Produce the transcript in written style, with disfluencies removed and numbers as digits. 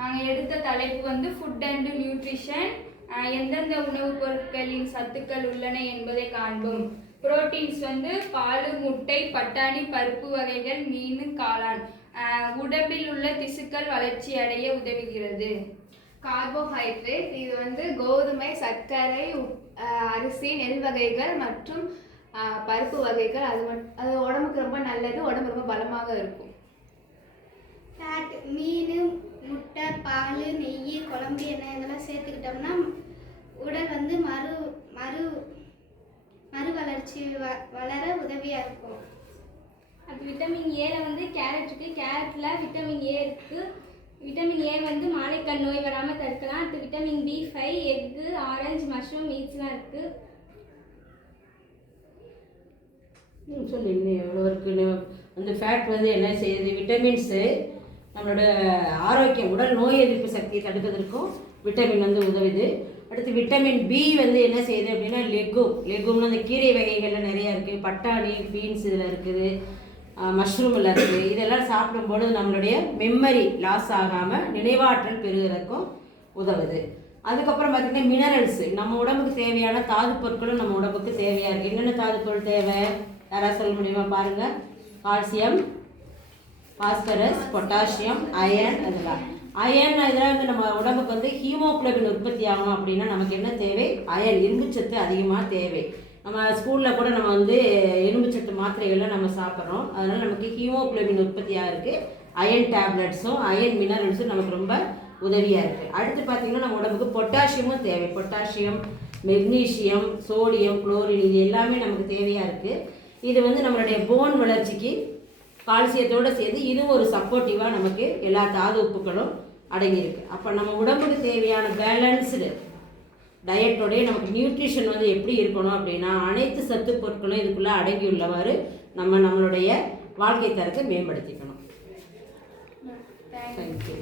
நாங்கள் எடுத்த தலைப்பு வந்து ஃபுட் அண்ட் நியூட்ரிஷன். எந்தெந்த உணவுப் பொருட்களின் சத்துக்கள் உள்ளன என்பதை காண்போம். புரோட்டீன்ஸ் வந்து பால், முட்டை, பட்டாணி, பருப்பு வகைகள், மீன், காளான். உடம்பில் உள்ள திசுக்கள் வளர்ச்சி அடைய உதவுகிறது. கார்போஹைட்ரேட் இது வந்து கோதுமை, சர்க்கரை, அரிசி, நெல் வகைகள் மற்றும் பருப்பு வகைகள். அது உடம்புக்கு ரொம்ப நல்லது, உடம்பு ரொம்ப பலமாக இருக்கும். ஃபேட் மீன், முட்டை, பால், நெய், குழம்பு எண்ணெய் இதெல்லாம் சேர்த்துக்கிட்டோம்னா உடல் வந்து மறு வளர்ச்சி வளர உதவியாக இருக்கும். அது விட்டமின் ஏல வந்து கேரட் இருக்குது. கேரட்டில் விட்டமின் ஏ இருக்குது. விட்டமின் ஏ வந்து மாலைக்கண் நோய் வராமல் தடுக்கலாம். அடுத்து vitamin B5 egg, orange, mushroom, மீட்ஸ்லாம் இருக்குது. சொல்லு இன்னும் எவ்வளோ இருக்குன்னு. அந்த ஃபேட் வந்து என்ன செய்யுது, விட்டமின்ஸு நம்மளோட ஆரோக்கியம், உடல் நோய் எதிர்ப்பு சக்தியை தடுப்பதற்கும் விட்டமின் வந்து உதவுது. அடுத்து விட்டமின் பி வந்து என்ன செய்யுது அப்படின்னா லெகும்னு அந்த கீரை வகைகளில் நிறையா இருக்குது. பட்டாணி, பீன்ஸ் இதில் இருக்குது, மஷ்ரூமில் இருக்குது. இதெல்லாம் சாப்பிடும்போது நம்மளுடைய மெமரி லாஸ் ஆகாமல் நினைவாற்றல் பெறுகிறதுக்கும் உதவுது. அதுக்கப்புறம் பார்த்திங்கன்னா மினரல்ஸு, நம்ம உடம்புக்கு தேவையான தாது பொருட்களும் நம்ம உடம்புக்கு தேவையாக இருக்குது. என்னென்ன தாது பொருள் தேவை யாராவது சொல்ல முடியுமா? பாருங்கள், கால்சியம், பாஸ்பரஸ், பொட்டாசியம், அயன். அதெல்லாம் அயன் இதெல்லாம் வந்து நம்ம உடம்புக்கு வந்து ஹீமோகுளோபின் உற்பத்தி ஆகணும் அப்படின்னா நமக்கு என்ன தேவை? அயன், இரும்புச்சத்து அதிகமாக தேவை. நம்ம ஸ்கூலில் கூட நம்ம வந்து எலும்புச்சத்து மாத்திரைகள்லாம் நம்ம சாப்பிட்றோம். அதனால் நமக்கு ஹீமோகுளோபின் உற்பத்தியாக இருக்குது. அயன் டேப்லெட்ஸும் அயன் மினரல்ஸும் நமக்கு ரொம்ப உதவியாக இருக்குது. அடுத்து பார்த்திங்கன்னா நம்ம உடம்புக்கு பொட்டாசியமும் தேவை. பொட்டாசியம், மெக்னீஷியம், சோடியம், குளோரின் இது எல்லாமே நமக்கு தேவையாக இருக்குது. இது வந்து நம்மளுடைய போன் வளர்ச்சிக்கு கால்சியத்தோடு சேர்த்து இதுவும் ஒரு சப்போர்ட்டிவாக நமக்கு எல்லா தாது உப்புகளும் அடங்கியிருக்கு. அப்போ நம்ம உடம்புக்கு தேவையான பேலன்ஸ்டு டயட்டோடைய நமக்கு நியூட்ரிஷன் வந்து எப்படி இருக்கணும் அப்படின்னா அனைத்து சத்து பொருட்களும் இதுக்குள்ளே அடங்கியுள்ளவாறு நம்மளுடைய வாழ்க்கை தரத்தை மேம்படுத்திக்கணும். தேங்க்யூ.